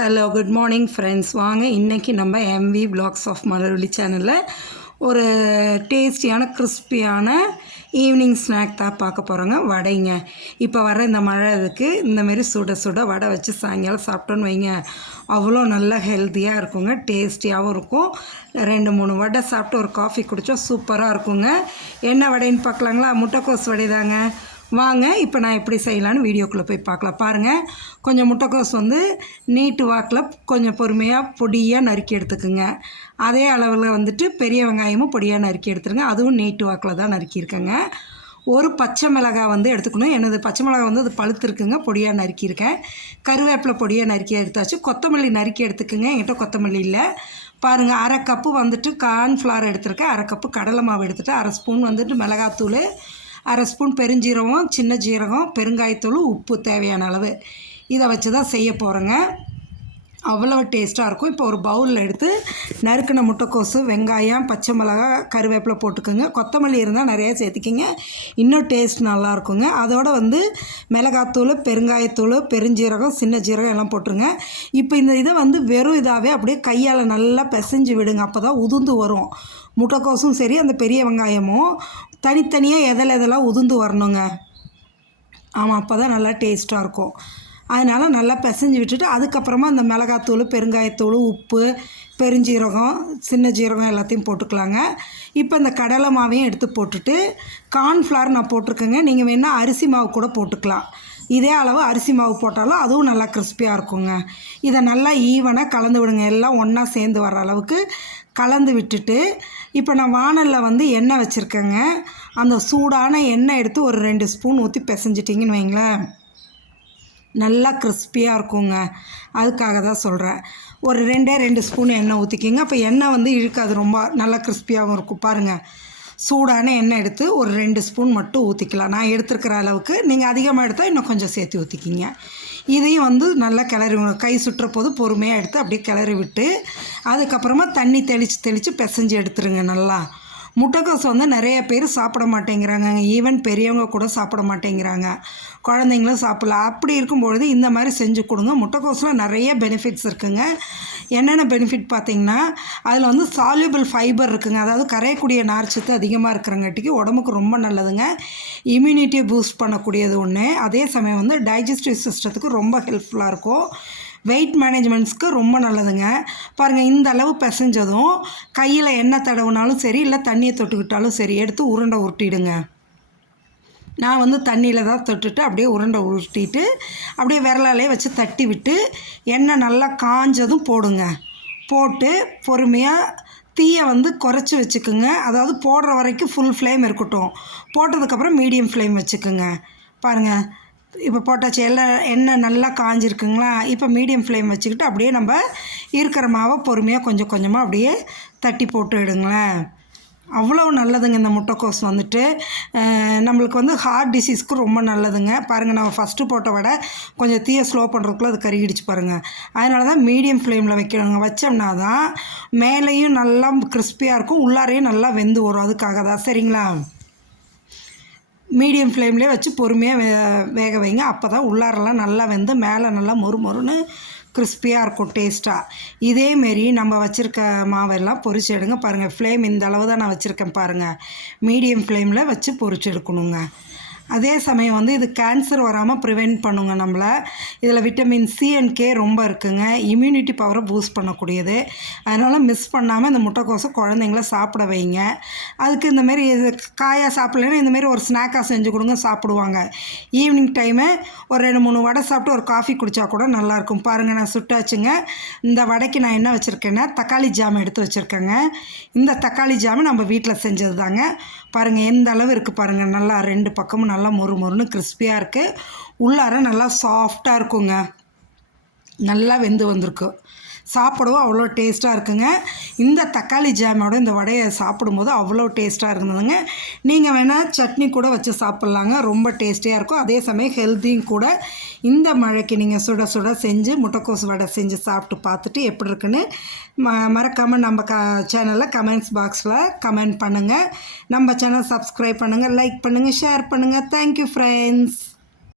Hello good morning friends. வாங்க இன்றைக்கி நம்ம எம்வி வ்ளாக்ஸ் ஆஃப் மலர்விழி சேனலில் ஒரு டேஸ்டியான கிறிஸ்பியான ஈவினிங் ஸ்நாக் தான் பார்க்க போகிறோங்க. வடைங்க. இப்போ வர இந்த மழை இதுக்கு இந்தமாரி சுட சுட வடை வச்சு சாயங்காலம் சாப்பிட்டோன்னு வைங்க, அவ்வளோ நல்லா ஹெல்த்தியாக இருக்குங்க, டேஸ்டியாகவும் இருக்கும். 2-3 வடை சாப்பிட்டு ஒரு காஃபி குடித்தா சூப்பராக இருக்குங்க. என்ன வடைன்னு பார்க்கலாங்களா? முட்டைக்கோஸ் வடை தாங்க. வாங்க இப்போ நான் எப்படி செய்யலான்னு வீடியோக்குள்ளே போய் பார்க்கலாம். பாருங்கள், கொஞ்சம் முட்டைக்கோஸ் நீட்டு வாக்கில் கொஞ்சம் பொறுமையாக பொடியாக நறுக்கி எடுத்துக்குங்க. அதே அளவில் பெரிய வெங்காயமும் பொடியாக நறுக்கி எடுத்துருங்க. அதுவும் நீட்டு வாக்கில் தான் நறுக்கியிருக்கேங்க. ஒரு பச்சை மிளகாய் எடுத்துக்கணும். எனது பச்சை மிளகாய் அது பழுத்துருக்குங்க, பொடியாக நறுக்கியிருக்கேன். கருவேப்பிலை பொடியாக நறுக்கி எடுத்தாச்சு. கொத்தமல்லி நறுக்கி எடுத்துக்குங்க. என்கிட்ட கொத்தமல்லி இல்லை. பாருங்கள், 1/2 கப்பு கார்ன்ஃப்ளவர் எடுத்துருக்கேன். 1/2 கப்பு கடலை மாவு எடுத்துகிட்டு 1/2 ஸ்பூன் மிளகாத்தூள், 1/2 ஸ்பூன் பெருஞ்சீரகம், சின்ன ஜீரகம், பெருங்காயத்தூள், உப்பு தேவையான அளவு. இதை வச்சு தான் செய்ய போகிறேங்க. அவ்வளோ டேஸ்ட்டாக இருக்கும். இப்போ ஒரு பவுலில் எடுத்து நறுக்கின முட்டைக்கோசு, வெங்காயம், பச்சை மிளகா, கருவேப்பிலை போட்டுக்கோங்க. கொத்தமல்லி இருந்தால் நிறையா சேர்த்துக்கிங்க, இன்னும் டேஸ்ட் நல்லாயிருக்குங்க. அதோடு மிளகாத்தூள், பெருங்காயத்தூள், பெருஞ்சீரகம், சின்ன ஜீரகம் எல்லாம் போட்டுருங்க. இப்போ இந்த இதை வெறும் இதாகவே அப்படியே கையால் நல்லா பிசைஞ்சு விடுங்க. அப்போ தான் உதிர்ந்து வரும். முட்டைக்கோசும் சரி, அந்த பெரிய வெங்காயமும் தனித்தனியாக எதெல்லாம் உதிர்ந்து வரணுங்க. ஆமாம், அப்போ தான் நல்லா டேஸ்ட்டாக இருக்கும். அதனால் நல்லா பிசைஞ்சு விட்டுட்டு அதுக்கப்புறமா அந்த மிளகாத்தூள், பெருங்காயத்தூள், உப்பு, பெருஞ்சீரகம், சின்ன ஜீரகம் எல்லாத்தையும் போட்டுக்கலாங்க. இப்போ இந்த கடலை மாவையும் எடுத்து போட்டுட்டு கார்ன்ஃப்ளவர் நான் போட்டிருக்கேங்க. நீங்கள் வேணால் அரிசி மாவு கூட போட்டுக்கலாம். இதே அளவு அரிசி மாவு போட்டாலும் அதுவும் நல்லா கிறிஸ்பியாக இருக்குங்க. இதை நல்லா ஈவனாக கலந்து விடுங்க. எல்லாம் ஒன்றா சேர்ந்து வர அளவுக்கு கலந்து விட்டுட்டு இப்போ நான் வானலில் எண்ணெய் வச்சுருக்கேங்க. அந்த சூடான எண்ணெய் எடுத்து ஒரு 2 ஸ்பூன் ஊற்றி பிசைஞ்சிட்டிங்கன்னு வைங்களேன், நல்லா கிறிஸ்பியாக இருக்குங்க. அதுக்காக தான் சொல்கிறேன். ஒரு 2 ஸ்பூன் எண்ணெய் ஊற்றிக்கிங்க. அப்போ எண்ணெய் இழுக்காது, ரொம்ப நல்லா கிறிஸ்பியாகவும் இருக்கும். பாருங்கள், சூடான எண்ணெய் எடுத்து ஒரு 2 ஸ்பூன் மட்டும் ஊற்றிக்கலாம். நான் எடுத்துருக்கிற அளவுக்கு. நீங்கள் அதிகமாக எடுத்தால் இன்னும் கொஞ்சம் சேர்த்து ஊற்றிக்கிங்க. இதையும் நல்லா கிளறி, கை சுட்டுற போது பொறுமையாக எடுத்து அப்படியே கிளறி விட்டு அதுக்கப்புறமா தண்ணி தெளித்து பிசைஞ்சு எடுத்துருங்க. நல்லா முட்டைக்கோஸ் நிறைய பேர் சாப்பிட மாட்டேங்கிறாங்க. ஈவன் பெரியவங்க கூட சாப்பிட மாட்டேங்கிறாங்க, குழந்தைங்களும் சாப்பிடல. அப்படி இருக்கும்பொழுது இந்த மாதிரி செஞ்சு கொடுங்க. முட்டைக்கோஸில் நிறைய பெனிஃபிட்ஸ் இருக்குங்க. என்னென்ன பெனிஃபிட் பார்த்திங்கன்னா, அதில் சால்யூபிள் ஃபைபர் இருக்குங்க. அதாவது கரையக்கூடிய நார்ச்சத்து அதிகமாக இருக்கிறங்காட்டிக்கு உடம்புக்கு ரொம்ப நல்லதுங்க. இம்யூனிட்டியை பூஸ்ட் பண்ணக்கூடியது ஒன்று. அதே சமயம் டைஜஸ்டிவ் சிஸ்டத்துக்கு ரொம்ப ஹெல்ப்ஃபுல்லாக இருக்கும். வெயிட் மேனேஜ்மெண்ட்ஸ்க்கு ரொம்ப நல்லதுங்க. பாருங்கள், இந்த அளவு பிசைஞ்சதும் கையில் எண்ணெய் தடவுனாலும் சரி, இல்லை தண்ணியை தொட்டுக்கிட்டாலும் சரி, எடுத்து உருண்டை உருட்டிடுங்க. நான் தண்ணியில் தான் தொட்டுட்டு அப்படியே உருண்டை உருட்டிட்டு அப்படியே விரலாலே வச்சு தட்டி விட்டு எண்ணெய் நல்லா காஞ்சதும் போடுங்க. போட்டு பொறுமையாக தீயை குறைச்சி வச்சுக்குங்க. அதாவது போடுற வரைக்கும் ஃபுல் ஃப்ளேம் இருக்கட்டும். போட்டதுக்கப்புறம் மீடியம் ஃப்ளேம் வச்சுக்குங்க. பாருங்கள், இப்போ போட்டாச்சு. எண்ணெய் நல்லா காஞ்சிருக்குங்களா? இப்போ மீடியம் ஃப்ளேம் வச்சுக்கிட்டு அப்படியே நம்ம இருக்கிற மாவை பொறுமையாக கொஞ்சம் கொஞ்சமாக அப்படியே தட்டி போட்டு விடுங்களேன். அவ்வளோ நல்லதுங்க இந்த முட்டைக்கோஸ். நம்மளுக்கு ஹார்ட் டிசீஸ்க்கு ரொம்ப நல்லதுங்க. பாருங்கள், நம்ம ஃபஸ்ட்டு போட்ட வடை கொஞ்சம் தீயை ஸ்லோ பண்ணுறதுக்குள்ளே அது கருகிடுச்சு பாருங்கள். அதனால தான் மீடியம் ஃப்ளேமில் வைக்கணுங்க. வச்சோம்னா தான் மேலேயும் நல்லா கிறிஸ்பியாக இருக்கும், உள்ளாரையும் நல்லா வெந்து வரும். அதுக்காக தான். சரிங்களா? மீடியம் ஃப்ளேம்லேயே வச்சு பொறுமையாக வேக வைங்க. அப்போ தான் உள்ளாரெல்லாம் நல்லா வெந்து மேலே நல்லா மொறுன்னு கிறிஸ்பியாக இருக்கும், டேஸ்ட்டாக. இதேமாரி நம்ம வச்சுருக்க மாவெல்லாம் பொரிச்சு எடுங்க. பாருங்கள், ஃப்ளேம் இந்த அளவு தான் நான் வச்சுருக்கேன். பாருங்கள், மீடியம் ஃப்ளேமில் வச்சு பொரிச்சு எடுக்கணுங்க. அதே சமயம் இது கேன்சர் வராமல் ப்ரிவெண்ட் பண்ணுங்க நம்மளை. இதில் விட்டமின் சி அண்ட் கே ரொம்ப இருக்குங்க. இம்யூனிட்டி பவரை பூஸ்ட் பண்ணக்கூடியது. அதனால் மிஸ் பண்ணாமல் இந்த முட்டைக்கோஸை குழந்தைங்கள சாப்பிட வைங்க. அதுக்கு இந்தமாரி காயாக சாப்பிட்லன்னா இந்தமாரி ஒரு ஸ்நாக்காக செஞ்சு கொடுங்க, சாப்பிடுவாங்க. ஈவினிங் டைமு ஒரு 2-3 வடை சாப்பிட்டு ஒரு காஃபி குடித்தா கூட நல்லாயிருக்கும். பாருங்கள், நான் சுட்டாச்சுங்க. இந்த வடைக்கு நான் என்ன வச்சுருக்கேன்னா, தக்காளி ஜாம் எடுத்து வச்சுருக்கேங்க. இந்த தக்காளி ஜாம் நம்ம வீட்டில் செஞ்சது தாங்க. பாருங்கள், எந்த அளவு இருக்குது பாருங்கள். நல்லா 2 பக்கமும் நல்லா மொறுன்னு கிறிஸ்பியாக இருக்குது. உள்ளார நல்லா சாஃப்டாக இருக்குங்க. நல்லா வெந்து வந்திருக்கு. சாப்பிடவும் அவ்வளோ டேஸ்ட்டாக இருக்குங்க. இந்த தக்காளி ஜாமோட இந்த வடையை சாப்பிடும்போது அவ்வளோ டேஸ்ட்டாக இருந்ததுங்க. நீங்கள் வேணால் சட்னி கூட வச்சு சாப்பிட்லாங்க. ரொம்ப டேஸ்டியாக இருக்கும். அதே சமயம் ஹெல்த்தியும் கூட. இந்த மழைக்கு நீங்கள் சுட சுட செஞ்சு முட்டைக்கோஸ் வடை செஞ்சு சாப்பிட்டு பார்த்துட்டு எப்படி இருக்குன்னு மறக்காமல் நம்ம சேனலில் கமெண்ட்ஸ் பாக்ஸில் கமெண்ட் பண்ணுங்கள். நம்ம சேனல் சப்ஸ்கிரைப் பண்ணுங்கள், லைக் பண்ணுங்கள், ஷேர் பண்ணுங்கள். Thank you friends.